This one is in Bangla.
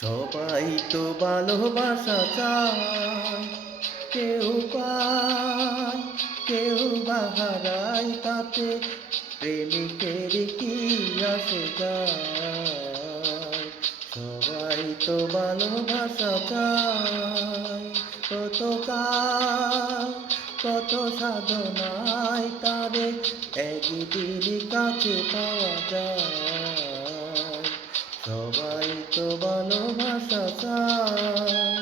সবাই তো ভালোবাসা চায়, কেউ পায়, কেউ বা হারায়, তাতে প্রেমিকের কি আসে যায়? সবাই তো ভালোবাসা চায়, কত কাল কত সাধনায় তারে একদিন কাছে পাওয়া যায়। সবাই ভালোবাসা চায়